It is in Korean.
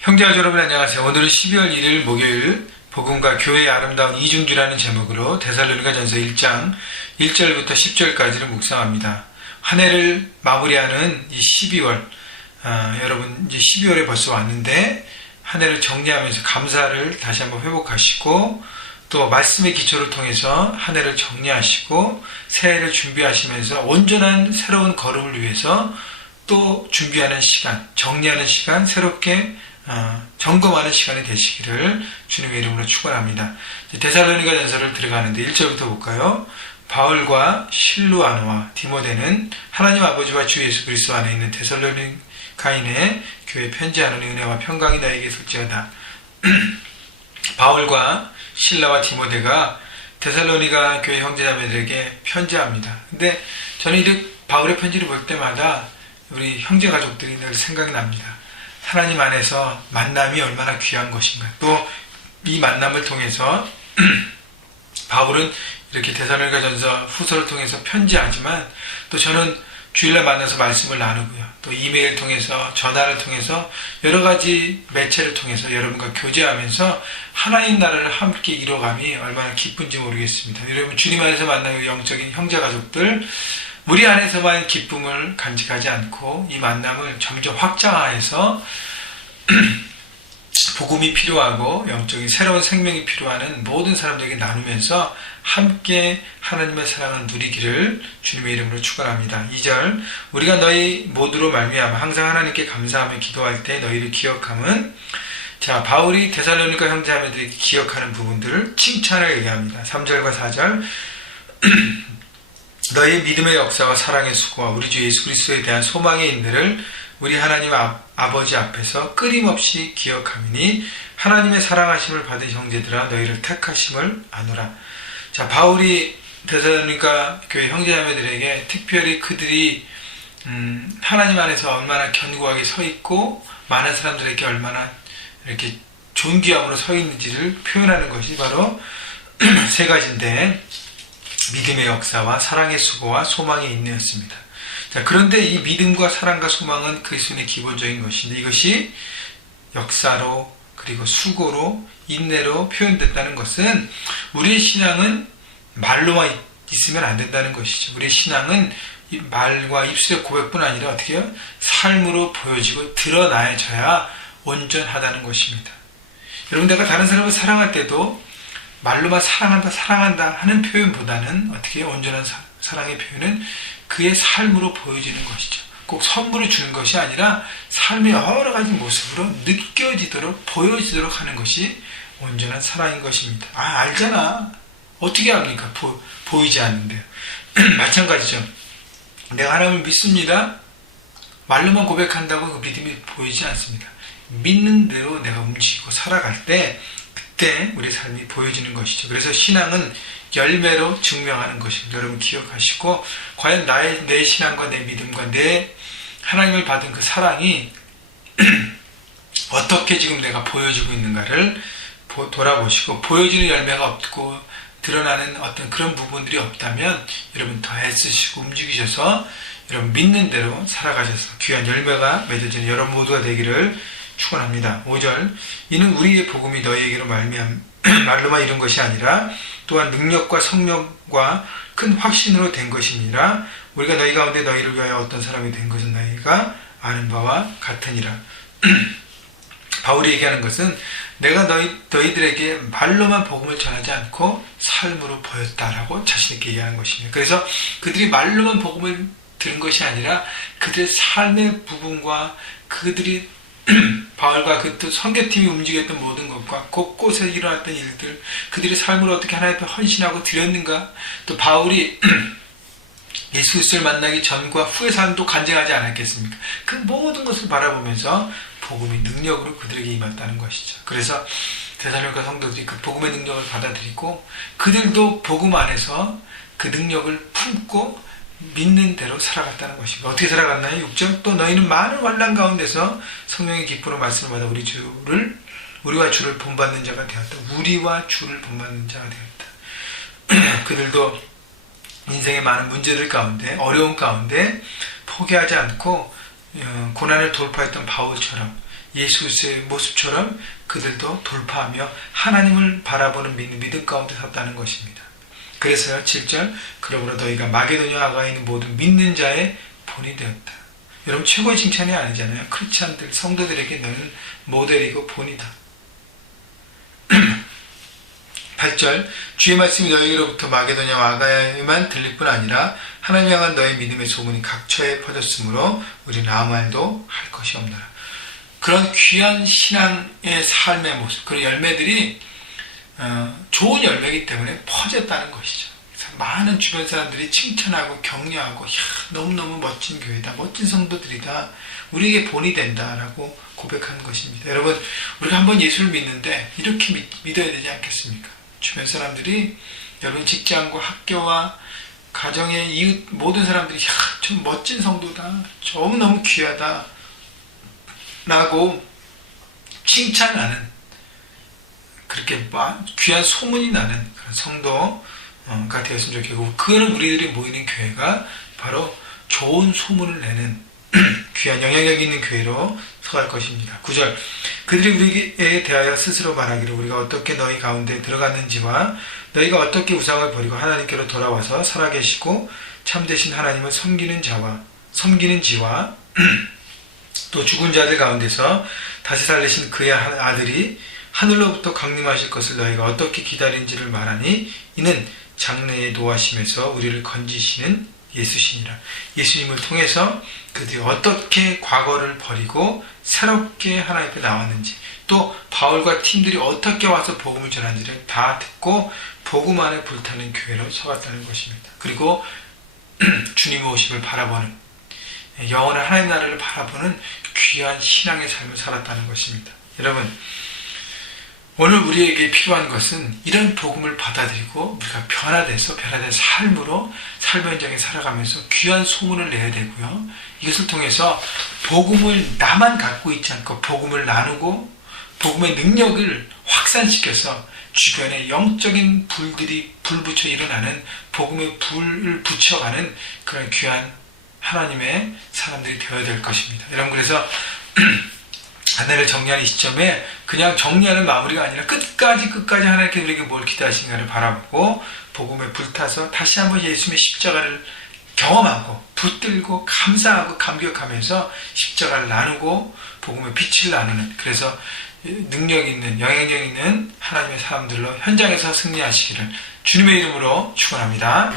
형제와 여러분 안녕하세요. 오늘은 12월 1일 목요일 복음과 교회의 아름다운 이중주라는 제목으로 데살로니가전서 1장 1절부터 10절까지를 묵상합니다. 한 해를 마무리하는 이 12월 여러분 이제 12월에 벌써 왔는데 한 해를 정리하면서 감사를 다시 한번 회복하시고 또 말씀의 기초를 통해서 한 해를 정리하시고 새해를 준비하시면서 온전한 새로운 걸음을 위해서 또 준비하는 시간, 정리하는 시간, 새롭게 점검하는 시간이 되시기를 주님의 이름으로 축원합니다. 데살로니가 전서를 들어가는데 1절부터 볼까요? 바울과 실루아노와 디모데는 하나님 아버지와 주 예수 그리스도 안에 있는 데살로니가인의 교회에 편지하는 은혜와 평강이 너에게 있을지어다. 바울과 실라와 디모데가 데살로니가 교회 형제자매들에게 편지합니다. 근데 저는 이 바울의 편지를 볼 때마다 우리 형제 가족들이 늘 생각이 납니다. 하나님 안에서 만남이 얼마나 귀한 것인가. 또 이 만남을 통해서 바울은 이렇게 데살로니가전서 후서를 통해서 편지하지만 또 저는 주일날 만나서 말씀을 나누고요. 또 이메일 통해서 전화를 통해서 여러 가지 매체를 통해서 여러분과 교제하면서 하나님 나라를 함께 이뤄감이 얼마나 기쁜지 모르겠습니다. 여러분 주님 안에서 만나는 영적인 형제 가족들 우리 안에서만 기쁨을 간직하지 않고 이 만남을 점점 확장하여서 복음이 필요하고 영적인 새로운 생명이 필요한 모든 사람들에게 나누면서 함께 하나님의 사랑을 누리기를 주님의 이름으로 축원합니다. 2절 우리가 너희 모두로 말미암아 항상 하나님께 감사하며 기도할 때 너희를 기억함은 자 바울이 데살로니가 형제자매들이 기억하는 부분들을 칭찬을 얘기합니다. 3절과 4절 너희 믿음의 역사와 사랑의 수고와 우리 주 예수 그리스도에 대한 소망의 인내를 우리 하나님 아버지 앞에서 끊임없이 기억하미니 하나님의 사랑하심을 받은 형제들아 너희를 택하심을 아노라. 자 바울이 데살로니가 교회 형제자매들에게 특별히 그들이 하나님 안에서 얼마나 견고하게 서 있고 많은 사람들에게 얼마나 이렇게 존귀함으로 서 있는지를 표현하는 것이 바로 세 가지인데 믿음의 역사와 사랑의 수고와 소망의 인내였습니다. 자, 그런데 이 믿음과 사랑과 소망은 그리스도인의 기본적인 것인데 이것이 역사로 그리고 수고로 인내로 표현된다는 것은 우리의 신앙은 말로만 있으면 안 된다는 것이죠. 우리의 신앙은 말과 입술의 고백뿐 아니라 어떻게 해요? 삶으로 보여지고 드러나져야 온전하다는 것입니다. 여러분 내가 다른 사람을 사랑할 때도 말로만 사랑한다 하는 표현보다는 어떻게 온전한 사랑의 표현은 그의 삶으로 보여지는 것이죠. 꼭 선물을 주는 것이 아니라 삶의 여러 가지 모습으로 느껴지도록 보여지도록 하는 것이 온전한 사랑인 것입니다. 알잖아. 어떻게 합니까? 보이지 않는데요. 마찬가지죠. 내가 하나님을 믿습니다. 말로만 고백한다고 그 믿음이 보이지 않습니다. 믿는 대로 내가 움직이고 살아갈 때 그때 우리 삶이 보여지는 것이죠. 그래서 신앙은 열매로 증명하는 것입니다. 여러분 기억하시고 과연 내 신앙과 내 믿음과 내 하나님을 받은 그 사랑이 어떻게 지금 내가 보여지고 있는가를 돌아보시고 보여지는 열매가 없고 드러나는 어떤 그런 부분들이 없다면 여러분 더 애쓰시고 움직이셔서 여러분 믿는 대로 살아가셔서 귀한 열매가 맺어지는 여러분 모두가 되기를 축원합니다. 5절 이는 우리의 복음이 너희에게로 말로만 이룬 것이 아니라 또한 능력과 성령과 큰 확신으로 된 것이니라. 우리가 너희 가운데 너희를 위하여 어떤 사람이 된 것은 너희가 아는 바와 같으니라. 바울이 얘기하는 것은 내가 너희들에게 말로만 복음을 전하지 않고 삶으로 보였다라고 자신 있게 얘기하는 것입니다. 그래서 그들이 말로만 복음을 들은 것이 아니라 그들의 삶의 부분과 그들이 바울과 그 선교팀이 움직였던 모든 것과 곳곳에 일어났던 일들 그들의 삶을 어떻게 하나님 앞에 헌신하고 드렸는가 또 바울이 예수 그리스도를 만나기 전과 후의 삶도 간증하지 않았겠습니까? 그 모든 것을 바라보면서 복음의 능력으로 그들에게 임했다는 것이죠. 그래서 데살로니가 성도들이 그 복음의 능력을 받아들이고 그들도 복음 안에서 그 능력을 품고 믿는 대로 살아갔다는 것입니다. 어떻게 살아갔나요? 6절 또 너희는 많은 환난 가운데서 성령의 기쁨으로 말씀을 받아 우리와 주를 본받는 자가 되었다. 우리와 주를 본받는 자가 되었다. 그들도 인생의 많은 문제들 가운데 어려운 가운데 포기하지 않고 고난을 돌파했던 바울처럼 예수 그리스도의 모습처럼 그들도 돌파하며 하나님을 바라보는 믿음 가운데 섰다는 것입니다. 그래서요 7절 그러므로 너희가 마게도냐 아가에 있는 모든 믿는 자의 본이 되었다. 여러분 최고의 칭찬이 아니잖아요. 크리스찬들 성도들에게 너는 모델이고 본이다. 8절 주의 말씀이 너희로부터 마게도냐와 아가야에만 들릴 뿐 아니라 하나님 향한 너희 믿음의 소문이 각처에 퍼졌으므로 우리는 아무 말도 할 것이 없노라. 그런 귀한 신앙의 삶의 모습, 그런 열매들이 좋은 열매이기 때문에 퍼졌다는 것이죠. 그래서 많은 주변 사람들이 칭찬하고 격려하고 너무너무 멋진 교회다, 멋진 성도들이다, 우리에게 본이 된다라고 고백하는 것입니다. 여러분 우리가 한번 예수를 믿는데 이렇게 믿어야 되지 않겠습니까? 주변 사람들이 여러분 직장과 학교와 가정의 이웃 모든 사람들이 좀 멋진 성도다, 너무너무 귀하다 라고 칭찬하는, 그렇게 귀한 소문이 나는 그런 성도가 되었으면 좋겠고, 그거는 우리들이 모이는 교회가 바로 좋은 소문을 내는 귀한 영향력 있는 교회로 서갈 것입니다. 9절 그들이 우리에 대하여 스스로 말하기를 우리가 어떻게 너희 가운데 들어갔는지와 너희가 어떻게 우상을 버리고 하나님께로 돌아와서 살아계시고 참되신 하나님을 섬기는지와 또 죽은 자들 가운데서 다시 살리신 그의 아들이 하늘로부터 강림하실 것을 너희가 어떻게 기다린지를 말하니 이는 장래에 노하심에서 우리를 건지시는 예수시니라. 예수님을 통해서 그들이 어떻게 과거를 버리고 새롭게 하나님 앞에 나왔는지, 또 바울과 팀들이 어떻게 와서 복음을 전한지를 다 듣고 복음 안에 불타는 교회로 서갔다는 것입니다. 그리고 주님의 오심을 바라보는, 영원한 하나님 나라를 바라보는 귀한 신앙의 삶을 살았다는 것입니다. 여러분 오늘 우리에게 필요한 것은 이런 복음을 받아들이고 우리가 변화된 삶으로 삶의 현장에 살아가면서 귀한 소문을 내야 되고요. 이것을 통해서 복음을 나만 갖고 있지 않고 복음을 나누고 복음의 능력을 확산시켜서 주변에 영적인 불 붙여 일어나는 복음의 불을 붙여가는 그런 귀한 하나님의 사람들이 되어야 될 것입니다. 여러분 그래서 한 해를 정리하는 이 시점에 그냥 정리하는 마무리가 아니라 끝까지 하나님께 우리에게 뭘 기대하신가를 바라보고 복음에 불타서 다시 한번 예수님의 십자가를 경험하고 붙들고 감사하고 감격하면서 십자가를 나누고 복음의 빛을 나누는, 그래서 능력 있는 영향력 있는 하나님의 사람들로 현장에서 승리하시기를 주님의 이름으로 축원합니다.